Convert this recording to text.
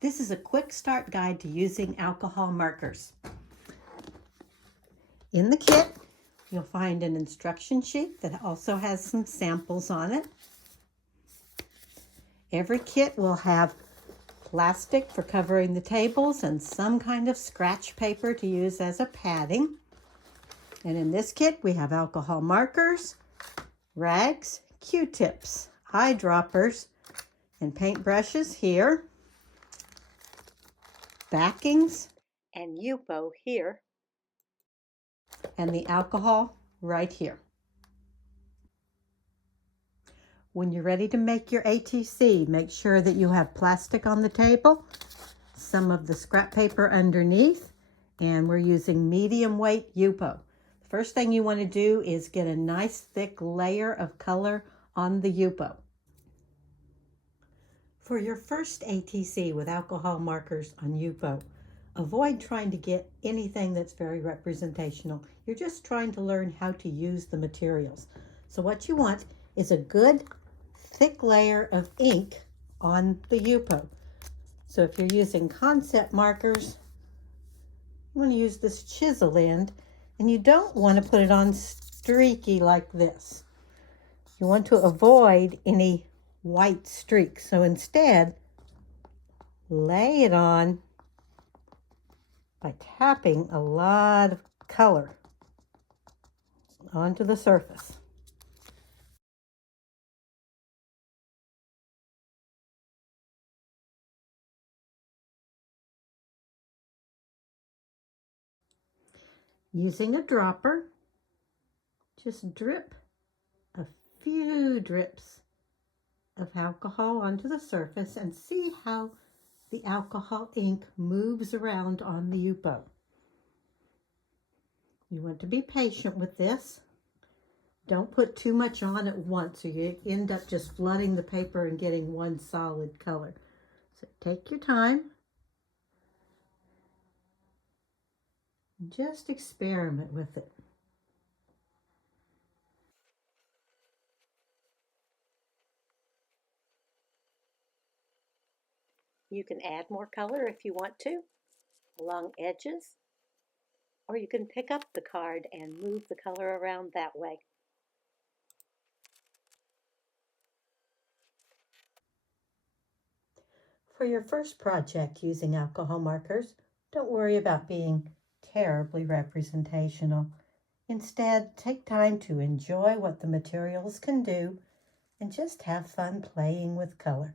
This is a quick start guide to using alcohol markers. In the kit, you'll find an instruction sheet that also has some samples on it. Every kit will have plastic for covering the tables and some kind of scratch paper to use as a padding. And in this kit, we have alcohol markers, rags, Q-tips, eyedroppers, and paint brushes here, backings, and UPO here, and the alcohol right here. When you're ready to make your ATC, make sure that you have plastic on the table, some of the scrap paper underneath, and we're using medium weight UPO. The first thing you want to do is get a nice thick layer of color on the UPO. For your first ATC with alcohol markers on UPO, avoid trying to get anything that's very representational. You're just trying to learn how to use the materials. So what you want is a good thick layer of ink on the UPO. So if you're using concept markers, you want to use this chisel end, and you don't want to put it on streaky like this. You want to avoid any white streaks. So instead, lay it on by tapping a lot of color onto the surface. Using a dropper, just drip a few drips of alcohol onto the surface and see how the alcohol ink moves around on the UPO. You want to be patient with this. Don't put too much on at once or you end up just flooding the paper and getting one solid color. So take your time. Just experiment with it. You can add more color if you want to, along edges, or you can pick up the card and move the color around that way. For your first project using alcohol markers, don't worry about being terribly representational. Instead, take time to enjoy what the materials can do and just have fun playing with color.